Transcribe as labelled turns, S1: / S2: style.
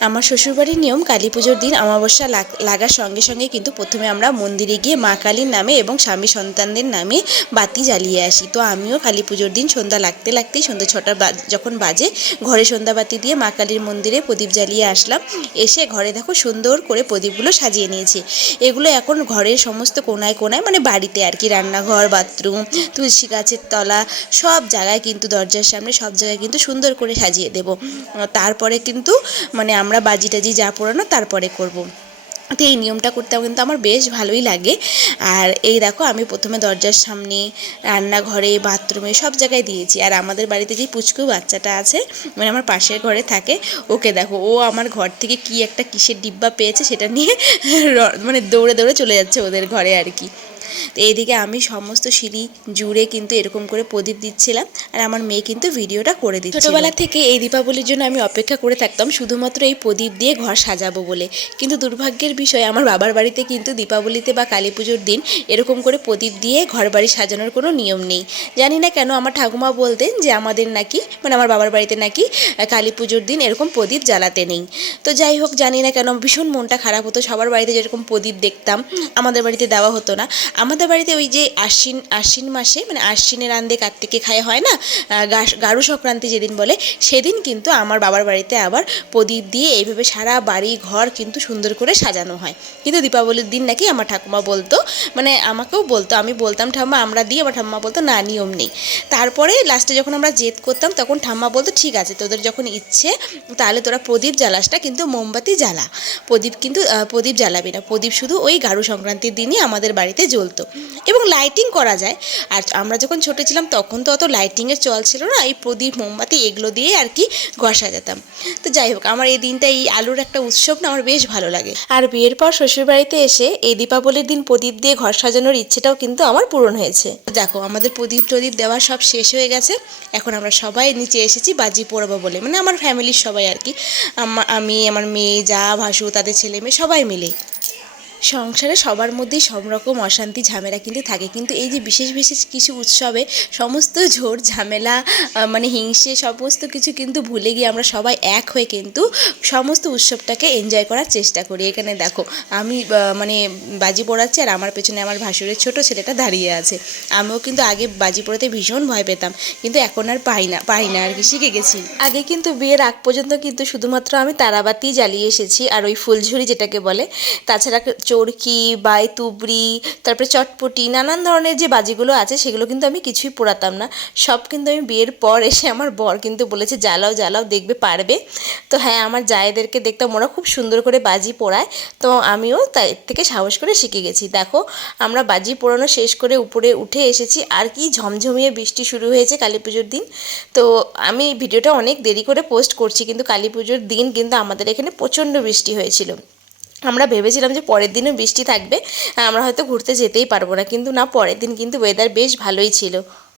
S1: আমার শ্বশুরবাড়ির নিয়ম কালী পুজোর দিন অমাবস্যা লাগ- লাগার সঙ্গে সঙ্গে কিন্তু প্রথমে আমরা মন্দিরে গিয়ে মা কালীর নামে এবং স্বামী সন্তানদের নামে বাতি জ্বালিয়ে আসি। তো আমিও কালী পুজোর দিন সন্ধ্যা লাগতে লাগতেই সন্ধ্যা ছটা যখন বাজে, ঘরে সন্ধ্যা বাতি দিয়ে মা কালীর মন্দিরে প্রদীপ জ্বালিয়ে আসলাম। এসে ঘরে দেখো সুন্দর করে প্রদীপগুলো সাজিয়ে নিয়েছি। এগুলো এখন ঘরের সমস্ত কোনায় কোনায় মানে বাড়িতে আর কি, রান্নাঘর, বাথরুম, তুলসী গাছের তলা সব জায়গায় কিন্তু দরজার সামনে সব জায়গায় কিন্তু সুন্দর করে সাজিয়ে দেব। তারপরে কিন্তু মানে আমরা বাজি টাজি যা পোড়ানো তারপরে করব। তো এই নিয়মটা করতে কিন্তু আমার বেশ ভালোই লাগে। আর এই দেখো, আমি প্রথমে দরজার সামনে, রান্নাঘরে, বাথরুমে সব জায়গায় দিয়েছি। আর আমাদের বাড়িতে যে পুচকু বাচ্চাটা আছে মানে আমার পাশের ঘরে থাকে, ওকে দেখো, ও আমার ঘর থেকে কি একটা কিসের ডিব্বা পেয়েছে সেটা নিয়ে মানে দৌড়ে দৌড়ে চলে যাচ্ছে ওদের ঘরে আর কি। তো এইদিকে আমি সমস্ত সিঁড়ি জুড়ে কিন্তু এরকম করে প্রদীপ দিচ্ছিলাম আর আমার মেয়ে কিন্তু ভিডিওটা করে দিচ্ছিল। ছোটোবেলা থেকে এই দীপাবলির জন্য আমি অপেক্ষা করে থাকতাম শুধুমাত্র এই প্রদীপ দিয়ে ঘর সাজাবো বলে। কিন্তু দুর্ভাগ্যের বিষয়, আমার বাবার বাড়িতে কিন্তু দীপাবলিতে বা কালী পুজোর দিন এরকম করে প্রদীপ দিয়ে ঘর বাড়ি সাজানোর কোনো নিয়ম নেই। জানি না কেন আমার ঠাকুমা বলতেন যে আমাদের নাকি মানে আমার বাবার বাড়িতে নাকি কালী পুজোর দিন এরকম প্রদীপ জ্বালাতে নেই। তো যাই হোক, জানি না কেন ভীষণ মনটা খারাপ হতো। সবার বাড়িতে যেরকম প্রদীপ দেখতাম, আমাদের বাড়িতে দেওয়া হতো না। আমাদের বাড়িতে ওই যে আশ্বিন আশ্বিন মাসে মানে আশ্বিনের আন্দে কার্তিকে খায় হয় না গারু সংক্রান্তি যেদিন বলে, সেদিন কিন্তু আমার বাবার বাড়িতে আবার প্রদীপ দিয়ে এইভাবে সারা বাড়ি, ঘর কিন্তু সুন্দর করে সাজানো হয়। কিন্তু দীপাবলির দিন নাকি আমার ঠাকুমা বলতো মানে আমাকেও বলতো, আমি বলতাম, ঠাম্মা, আমরা দিই আমার ঠাম্মা বলতো, না, নিয়ম নেই। তারপরে লাস্টে যখন আমরা জেদ করতাম, তখন ঠাম্মা বলতো, ঠিক আছে, তোদের যখন ইচ্ছে, তাহলে তোরা প্রদীপ জ্বালাসটা কিন্তু মোমবাতি জ্বালা। প্রদীপ কিন্তু প্রদীপ জ্বালাবি না, প্রদীপ শুধু ওই গারু সংক্রান্তির দিনই আমাদের বাড়িতে জ্বলতো। এবং লাইটিং করা যায়। আর আমরা যখন ছোটো ছিলাম, তখন তো অত লাইটিংয়ের চল ছিল না। এই প্রদীপ, মোমবাতি এগুলো দিয়ে আর কি ঘর সাজাতাম তো যাই হোক, আমার এই দিনটা, এই আলুর একটা উৎসব না, আমার বেশ ভালো লাগে। আর বিয়ের পর শ্বশুরবাড়িতে এসে এই দীপাবলির দিন প্রদীপ দিয়ে ঘর সাজানোর ইচ্ছেটাও কিন্তু আমার পূরণ হয়েছে। দেখো, আমাদের প্রদীপ, টদীপ দেওয়া সব শেষ হয়ে গেছে। এখন আমরা সবাই নিচে এসেছি বাজি পোড়াবো বলে। মানে আমার ফ্যামিলির সবাই আর কি। আমি আমার মেয়ে, যা, ভাসু, তাদের ছেলে মেয়ে সবাই মিলে সংসারে সবার মধ্যেই সব রকম অশান্তি, ঝামেলা কিন্তু থাকে। কিন্তু এই যে বিশেষ বিশেষ কিছু উৎসবে সমস্ত ঝোর ঝামেলা মানে হিংসে সমস্ত কিছু কিন্তু ভুলে গিয়ে আমরা সবাই এক হয়ে কিন্তু সমস্ত উৎসবটাকে এনজয় করার চেষ্টা করি। এখানে দেখো, আমি মানে বাজি পোড়াচ্ছি আর আমার পেছনে আমার ভাসুরের ছোট ছেলেটা দাঁড়িয়ে আছে। আমিও কিন্তু আগে বাজি পোড়াতে ভীষণ ভয় পেতাম, কিন্তু এখন আর পাই না পাই না, আর কি শিখে গেছি। আগে কিন্তু বিয়ের আগ পর্যন্ত কিন্তু শুধুমাত্র আমি তারাবাতি জ্বালিয়ে এসেছি আর ওই ফুলঝুরি যেটাকে বলে, তাছাড়া চরকি বাই তুবড়ি তারপরে চটপটি, নানান ধরনের যে বাজিগুলো আছে, সেগুলো কিন্তু আমি কিছুই পোড়াতাম না। সব কিন্তু আমি বিয়ের পর এসে আমার বর কিন্তু বলেছে, জ্বালাও জ্বালাও, দেখবে পারবে। তো হ্যাঁ আমার জায়েদেরকে দেখতাম, ওরা খুব সুন্দর করে বাজি পোড়ায়। তো আমিও তাই থেকে সাহস করে শিখে গেছি। দেখো, আমরা বাজি পোড়ানো শেষ করে উপরে উঠে এসেছি, আর কি ঝমঝমিয়ে বৃষ্টি শুরু হয়েছে কালী পুজোর দিন। তো আমি ভিডিওটা অনেক দেরি করে পোস্ট করছি, কিন্তু কালী পুজোর দিন কিন্তু আমাদের এখানে প্রচণ্ড বৃষ্টি হয়েছিল। আমরা ভেবেছিলাম যে পরের দিনও বৃষ্টি থাকবে, আমরা হয়তো ঘুরতে যেতেই পারব না। কিন্তু না, পরের দিন কিন্তু ওয়েদার বেশ ভালোই ছিল।